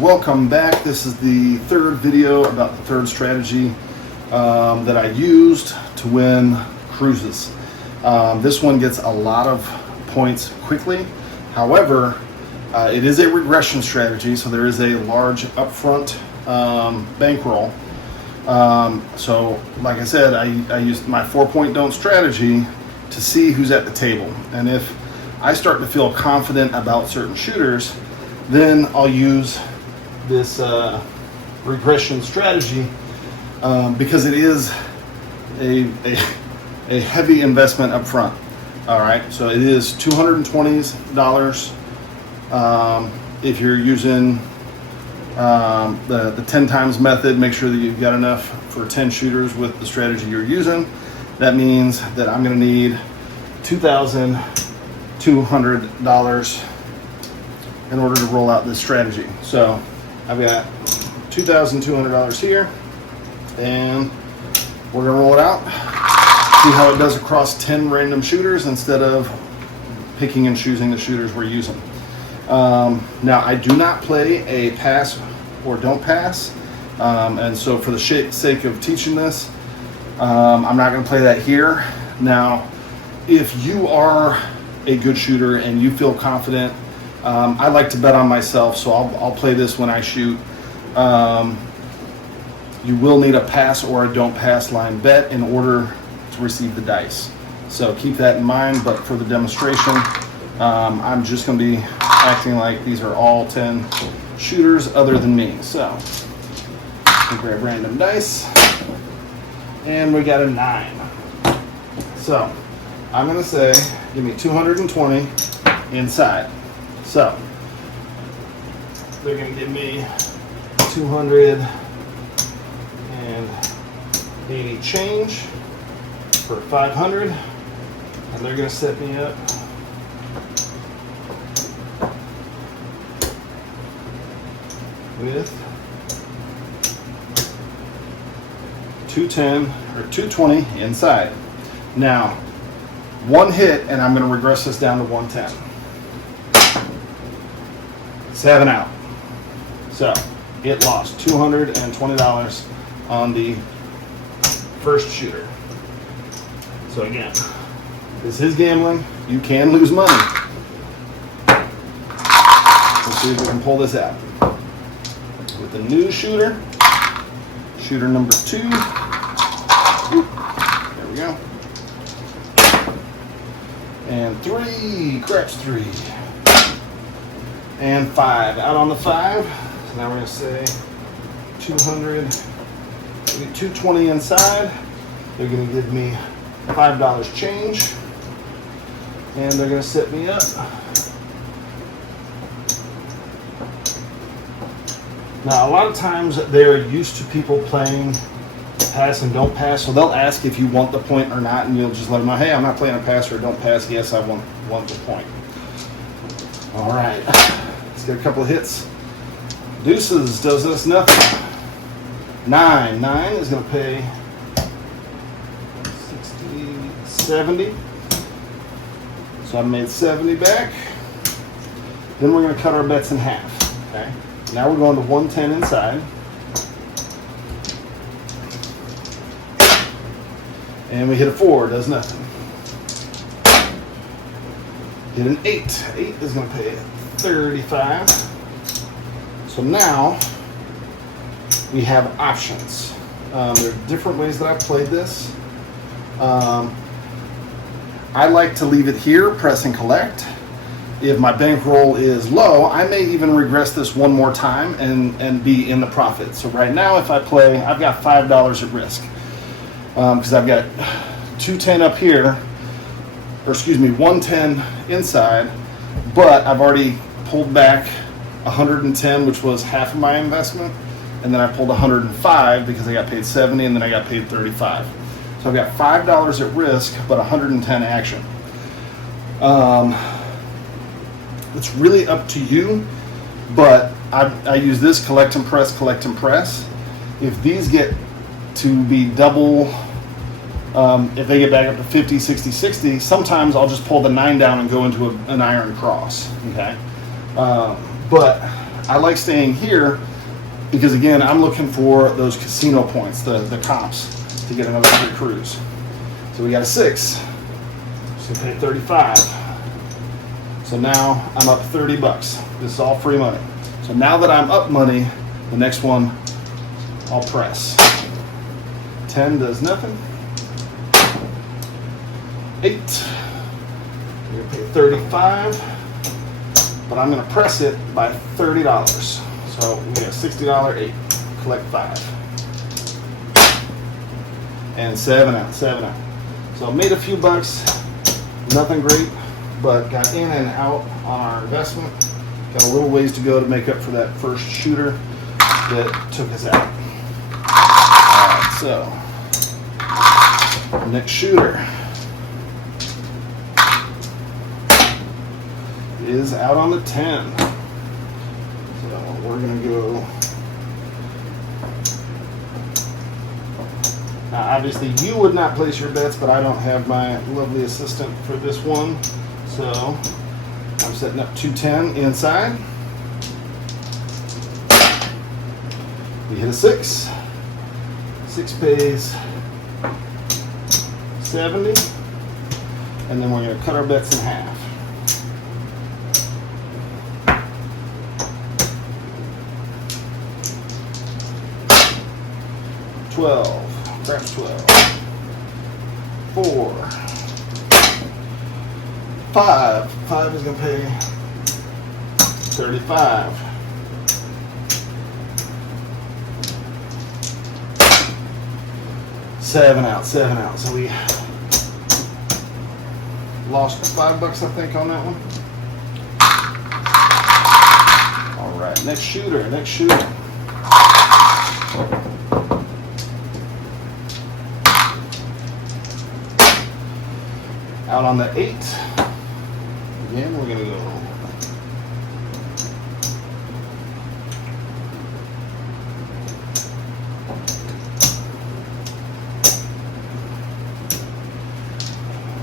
welcome back. This is the third video about the third strategy that I used to win cruises. This one gets a lot of points quickly. However, it is a regression strategy, so there is a large upfront bankroll. So like I said, I used my 4-point don't strategy to see who's at the table. And if I start to feel confident about certain shooters, then I'll use this regression strategy because it is a heavy investment up front. All right, so it is $220. If you're using the 10 times method, make sure that you've got enough for 10 shooters with the strategy you're using. That means that I'm going to need $2,200 in order to roll out this strategy. So I've got $2,200 here, and we're going to roll it out, see how it does across 10 random shooters instead of picking and choosing the shooters we're using. Now, I do not play a pass or don't pass, and so for the sake of teaching this, I'm not going to play that here. Now, if you are a good shooter and you feel confident, I like to bet on myself, so I'll play this when I shoot. You will need a pass or a don't pass line bet in order to receive the dice. So keep that in mind, but for the demonstration, I'm just going to be acting like these are all 10 shooters other than me. So we grab random dice, and we got a 9. So I'm going to say, give me 220 inside. So they're going to give me 280 change for 500, and they're going to set me up with 210 or 220 inside. Now, one hit, and I'm going to regress this down to 110. 7 out. So it lost $220 on the first shooter. So again, this is gambling. You can lose money. Let's see if we can pull this out. With the new shooter, shooter number 2. There we go. And 3, craps 3. And 5, out on the 5. So now we're going to say 200, maybe 220 inside. They're going to give me $5 change, and they're going to set me up. Now, a lot of times they're used to people playing pass and don't pass, so they'll ask if you want the point or not, and you'll just let them know, hey, I'm not playing a pass or a don't pass. Yes, I want the point. All right, let's get a couple of hits. Deuces does us nothing. 9 is going to pay 60, 70. So I made 70 back. Then we're going to cut our bets in half. Okay. Now we're going to 110 inside. And we hit a 4, does nothing. Hit an 8. 8 is going to pay 35. So now we have options. There are different ways that I've played this. I like to leave it here, press and collect. If my bankroll is low, I may even regress this one more time and be in the profit. So right now, if I play, I've got $5 at risk because I've got 210 up here, or excuse me, 110 inside, but I've already pulled back 110, which was half of my investment, and then I pulled 105 because I got paid 70, and then I got paid 35. So I've got $5 at risk, but 110 action. It's really up to you, but I use this collect and press, collect and press. If these get to be double, if they get back up to 50, 60, 60, sometimes I'll just pull the 9 down and go into an iron cross, okay? But I like staying here because, again, I'm looking for those casino points, the comps, to get another free cruise. So we got a 6. So we pay 35. So now I'm up 30 bucks. This is all free money. So now that I'm up money, the next one I'll press. 10 does nothing. 8. We're gonna pay 35, but I'm gonna press it by $30. So we got $60, 8. Collect 5. And 7 out, 7 out. So I made a few bucks, nothing great, but got in and out on our investment. Got a little ways to go to make up for that first shooter that took us out. All right, so next shooter is out on the 10. So we're gonna go. Now, obviously, you would not place your bets, but I don't have my lovely assistant for this one. So I'm setting up 210 inside. We hit a 6. 6 pays 70. And then we're going to cut our bets in half. $12. Perhaps 12. 4. 5. 5 is going to pay 35. 7 out, 7 out. So we lost $5, I think, on that one. All right, next shooter, next shooter. Out on the 8. Again, we're going to go.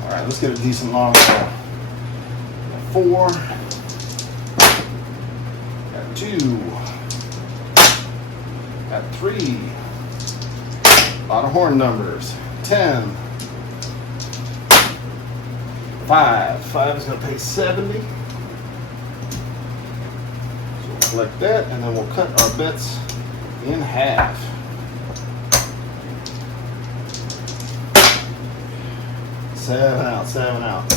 All right, let's get a decent long ball. 4. Got 2. Got 3. A lot of horn numbers. 10. 5. 5 is going to pay 70. So we'll collect that, and then we'll cut our bets in half. Seven out, 7 out.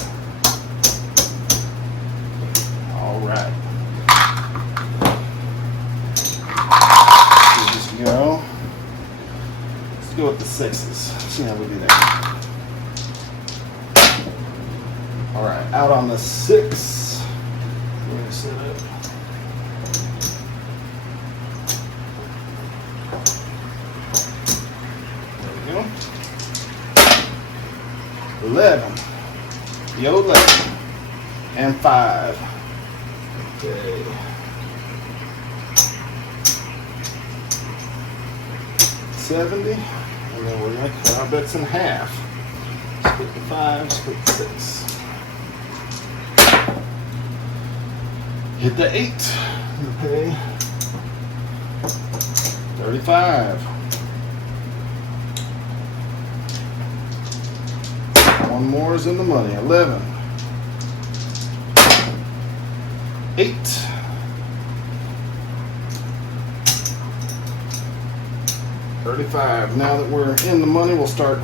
All right. We'll just go. Let's go with the 6s. See how we do that. All right, out on the 6. We're going to set it. There we go. 11. The 11. And 5. Okay. $70. And then we're going to cut our bets in half. Split the 5, split the 6. Hit the 8. Okay. 35. One more is in the money. 11. 8. 35. Now that we're in the money, we'll start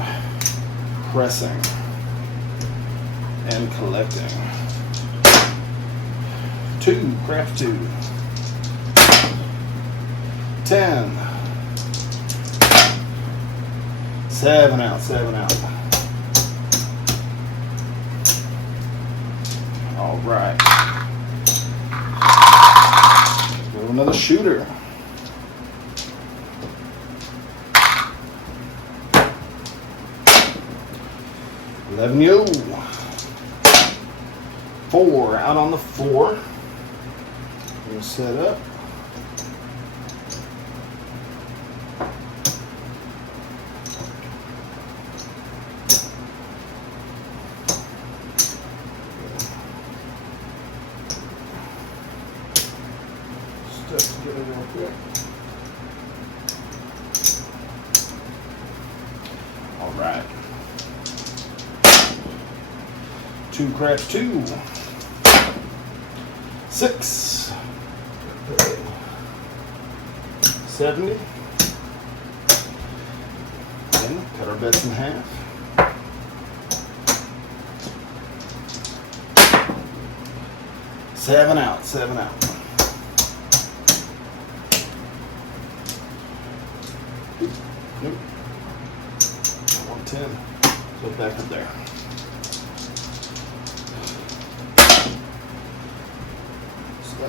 pressing and collecting. 2, craft 2. 10. 7 out, 7 out. All right. Go to another shooter. $11. 4 out on the 4. We'll set up. Just get it real quick. All right. 2 craps, 2. 6. 70. Then cut our bets in half. 7 out, 7 out. Nope. 110. Go back up there. So,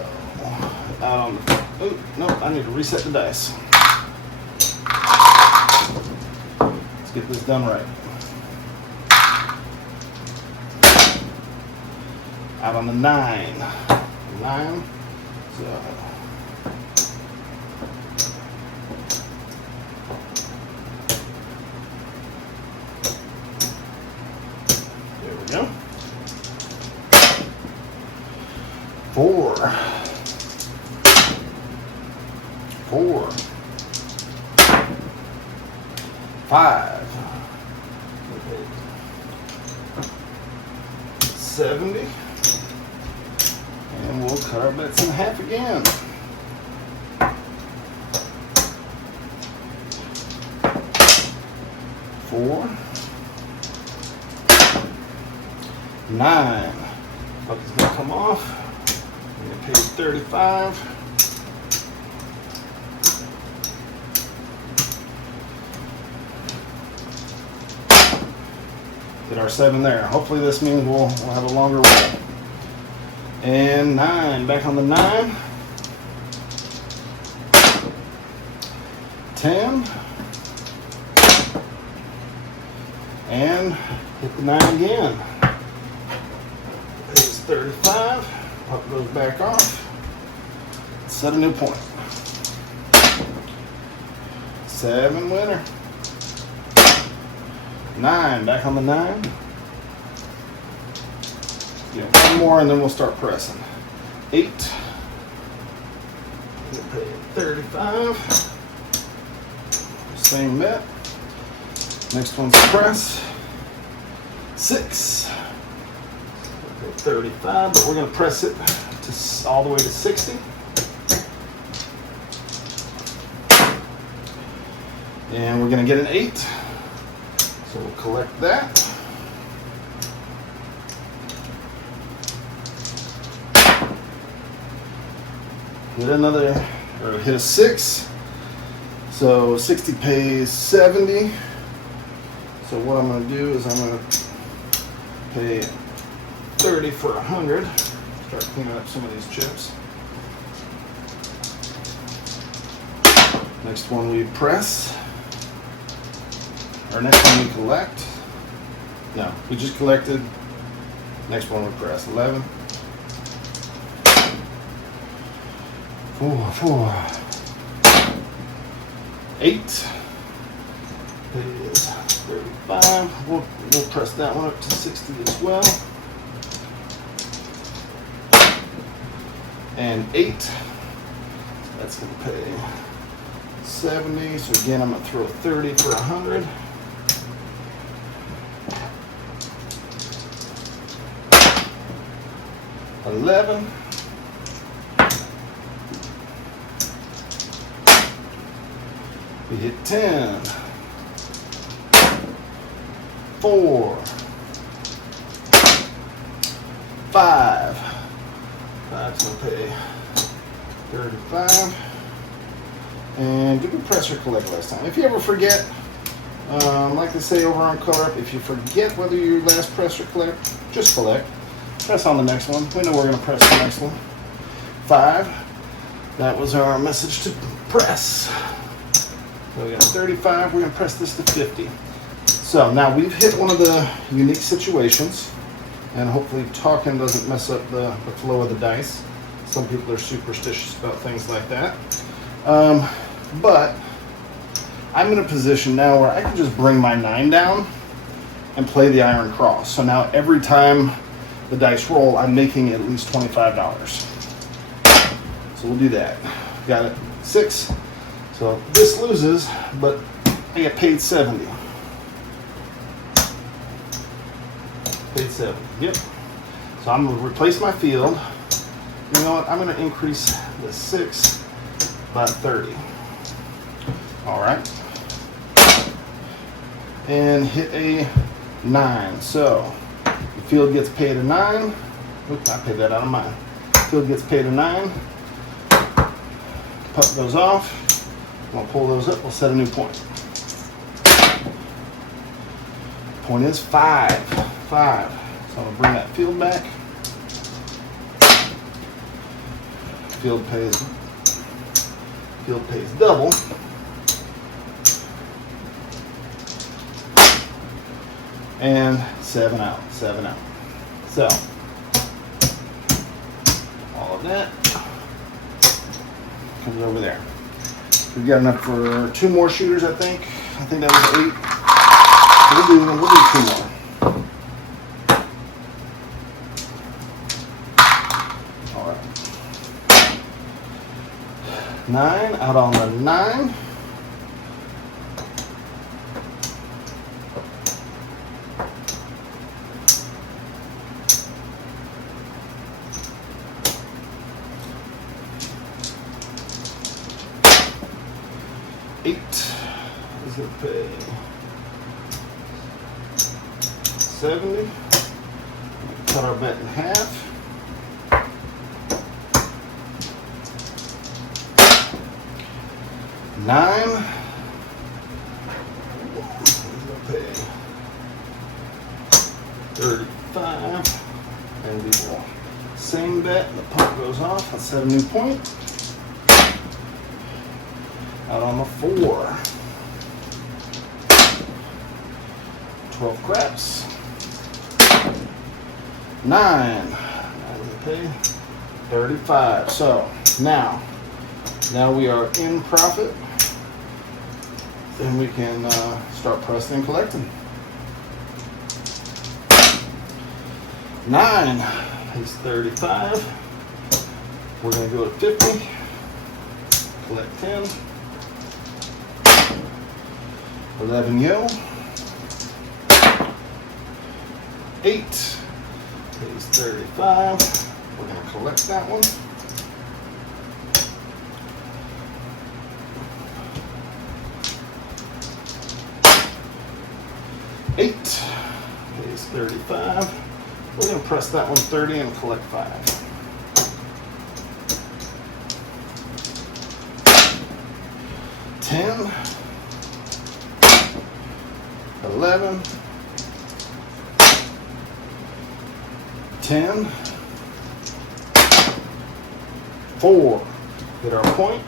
out on the. Oh, no, I need to reset the dice. Let's get this done right. Out on the 9. 9. So. There we go. 4. 4. 5. 70. And we'll cut our bets in half again. 4. 9. Fuck is gonna come off. I'm gonna pay 35. Get our 7 there. Hopefully this means we'll have a longer roll. And 9, back on the 9. 10. And hit the 9 again. It's 35. Pop those back off. Set a new point. 7 winner. 9, back on the 9. Get 1 more and then we'll start pressing. 8. We'll pay 35. Same bet. Next one's press. 6. We'll pay 35, but we're going to press it to all the way to 60. And we're going to get an 8. So we'll collect that. Hit another, or hit a 6. So 60 pays 70. So what I'm going to do is I'm going to pay 30 for 100. Start cleaning up some of these chips. Next one we press. Our next one we collect. No, we just collected. Next one we press. 11. 4, 8 is 35. We'll press that one up to 60 as well. And 8. That's going to pay 70. So again, I'm going to throw 30 for 100. $11. We hit 10. 4. 5. 5's gonna pay 35. And did we press or collect last time? If you ever forget, like they say over on ColorUp, if you forget whether you last press or collect, just collect. Press on the next one. We know we're gonna press the next one. 5. That was our message to press. So we got 35, we're gonna press this to 50. So now we've hit one of the unique situations, and hopefully talking doesn't mess up the flow of the dice. Some people are superstitious about things like that. But I'm in a position now where I can just bring my 9 down and play the Iron Cross. So now every time the dice roll, I'm making at least $25. So we'll do that. got it 6. So this loses, but I get paid 70. Paid 70. Yep. So I'm going to replace my field. You know what? I'm going to increase the 6 by 30. All right. And hit a 9. So the field gets paid a 9. Oops, I paid that out of mine. Field gets paid a 9. Puck goes off. We'll pull those up. We'll set a new point. Point is 5. 5. So I'm going to bring that field back. Field pays double. And 7 out. 7 out. So all of that comes over there. We've got enough for 2 more shooters, I think. I think that was 8. We'll do 2 more. All right. 9 out on the 9. Is it pay 70? Cut our bet in half. $9. Pay 35. And we will same bet. The puck goes off. Let's set a new point. Out on the 4. 12 craps. 9. We pay 35. So now we are in profit, and we can start pressing and collecting. 9 is 35. We're going to go to 50. Collect 10. 11 yo. 8 is 35. We're going to collect that one. $8 is 35. We're going to press that one 30 and collect 5. 10. 11. 10. 4. Hit our point.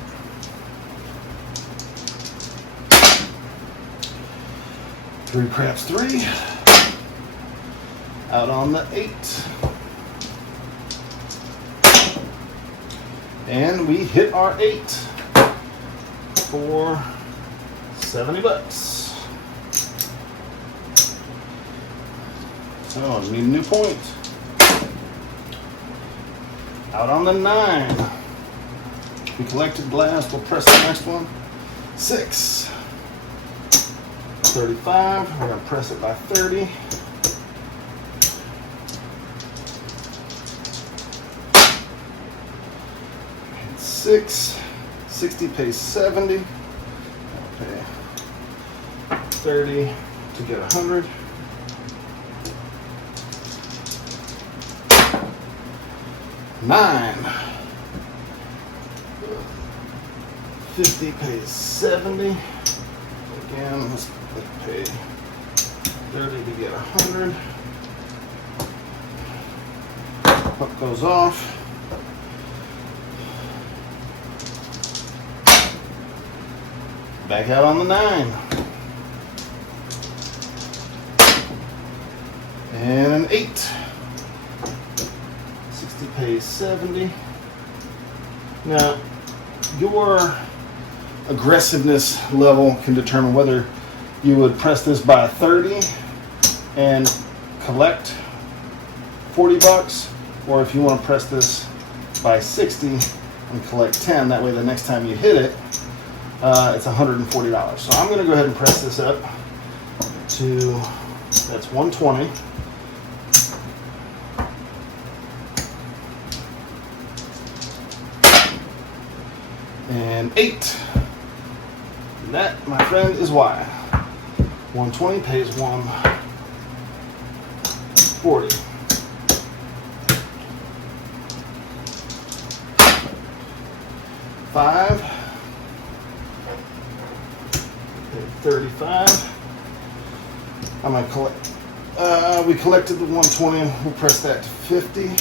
3 craps 3. Out on the 8. And we hit our 8 for $70. So I need a new point. Out on the 9. We collected glass. We'll press the next one. 6. 35. We're going to press it by 30. Hit 6. 60 pays 70. I'll pay 30 to get 100. 9. 50 pays 70. Again, let's pay 30 to get 100. Puck goes off. Back out on the 9. And an 8. 60 pays 70. Now, your aggressiveness level can determine whether you would press this by 30 and collect $40, or if you want to press this by 60 and collect 10. That way the next time you hit it, it's $140. So I'm going to go ahead and press this up to, that's 120. And 8. And that, my friend, is why. 120 pays 140. 5. 35. I'm gonna collect. We collected the 120. We'll press that to 50.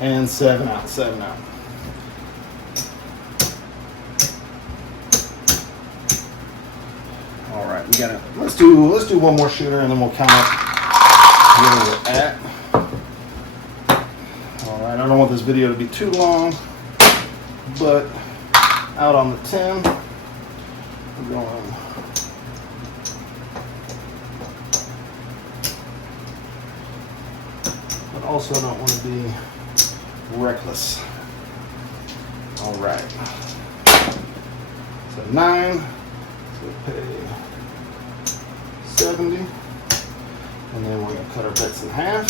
And 7 out. 7 out. All right, we got it. Let's do one more shooter, and then we'll count up where we're at. All right, I don't want this video to be too long, but out on the 10, we're going. But also don't want to be reckless. All right. So 9. So we'll pay 70. And then we're going to cut our bets in half.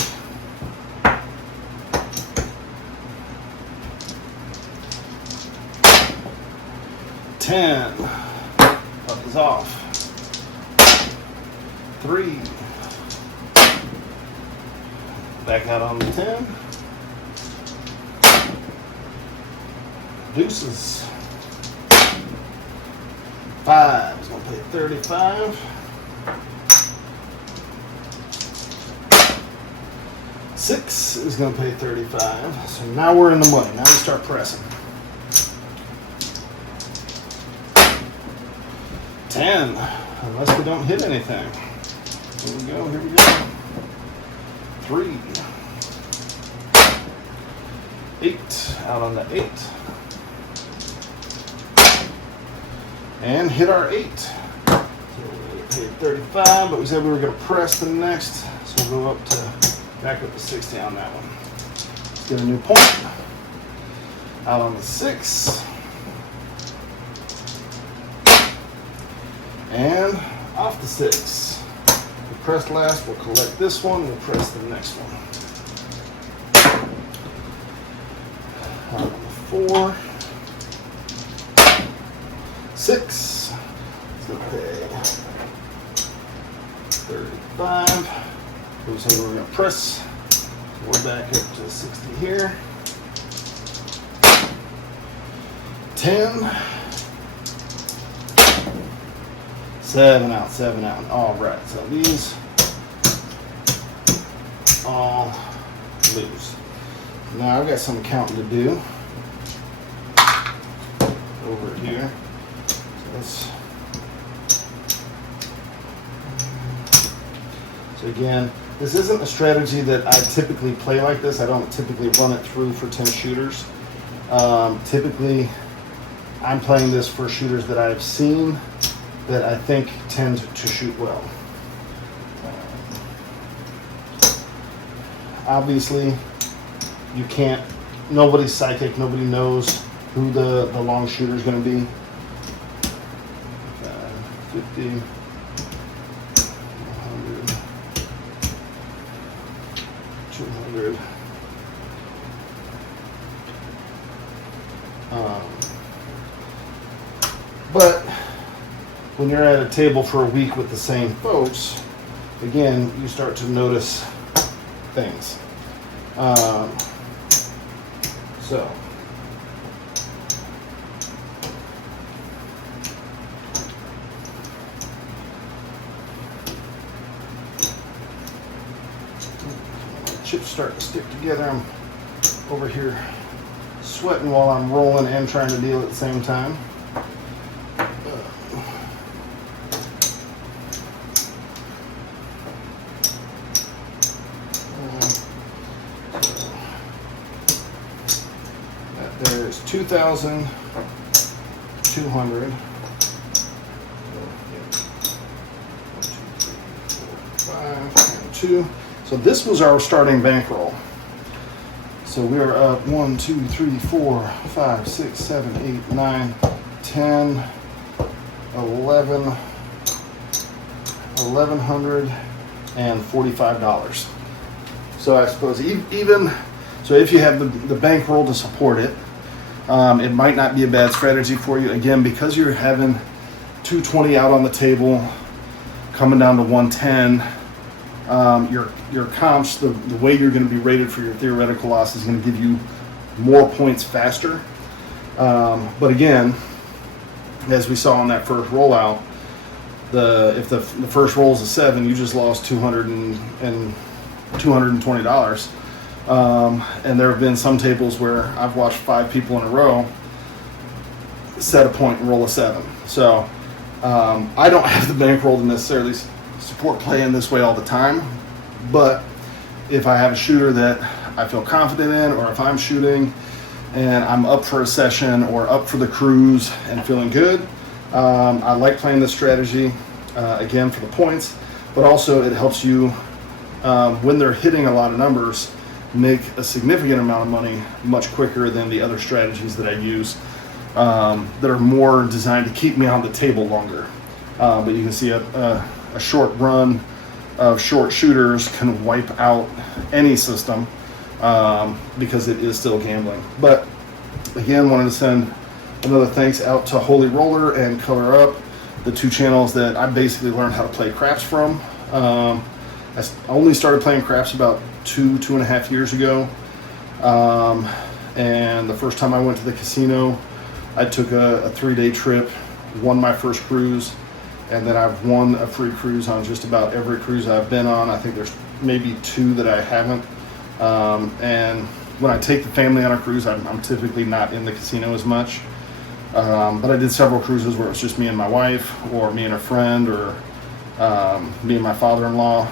$10. Up is off. 3. Back out on the 10. Deuces. 5 is going to pay 35. 6 is going to pay 35. So now we're in the money. Now we start pressing. 10, unless we don't hit anything. Here we go, here we go. 3. 8, out on the 8. And hit our 8. So we paid 35, but we said we were going to press the next. So we'll go up to, back up to 60 on that one. Let's get a new point. Out on the 6. And off the 6. We pressed last, we'll collect this one, we'll press the next one. On the 4. 6. It's going to pay 35. We said we were going to press. So we're back up to 60 here. 10. 7 out, 7 out. All right, so these all lose. Now I've got some counting to do over here. So again, this isn't a strategy that I typically play like this. I don't typically run it through for 10 shooters. Typically, I'm playing this for shooters that I've seen that I think tend to shoot well. Obviously, you can't, nobody's psychic, nobody knows who the long shooter is going to be. 50, 100, 200. But when you're at a table for a week with the same folks, again, you start to notice things. So chips start to stick together. I'm over here sweating while I'm rolling and trying to deal at the same time. There's 2,200. 1, 2, 3, 4, 5, and 2. So this was our starting bankroll. So we are up 1, 2, 3, 4, 5, 6, 7, 8, 9, 10, 11, $1,145. So I suppose even so, if you have the bankroll to support it, it might not be a bad strategy for you. Again, because you're having 220 out on the table, coming down to 110. Your comps, the way you're going to be rated for your theoretical loss is going to give you more points faster. But again, as we saw on that first rollout, if the first roll is a 7, you just lost $220. And there have been some tables where I've watched 5 people in a row set a point and roll a 7. So I don't have the bankroll to necessarily support playing this way all the time, but if I have a shooter that I feel confident in, or if I'm shooting and I'm up for a session or up for the cruise and feeling good, I like playing this strategy, again, for the points, but also it helps you, when they're hitting a lot of numbers, make a significant amount of money much quicker than the other strategies that I use, that are more designed to keep me on the table longer. But you can see a short run of short shooters can wipe out any system, because it is still gambling. But again, wanted to send another thanks out to Holy Roller and Color Up, the 2 channels that I basically learned how to play craps from. I only started playing craps about 2.5 years ago, and the first time I went to the casino, I took a 3-day trip, won my first cruise, and then I've won a free cruise on just about every cruise I've been on. I think there's maybe 2 that I haven't. And when I take the family on a cruise, I'm typically not in the casino as much. But I did several cruises where it was just me and my wife, or me and a friend, or me and my father-in-law.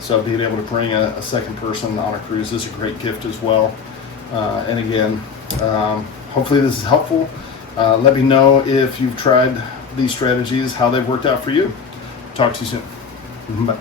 So being able to bring a second person on a cruise is a great gift as well. And again, hopefully this is helpful. Let me know if you've tried these strategies, how they've worked out for you. Talk to you soon. Bye.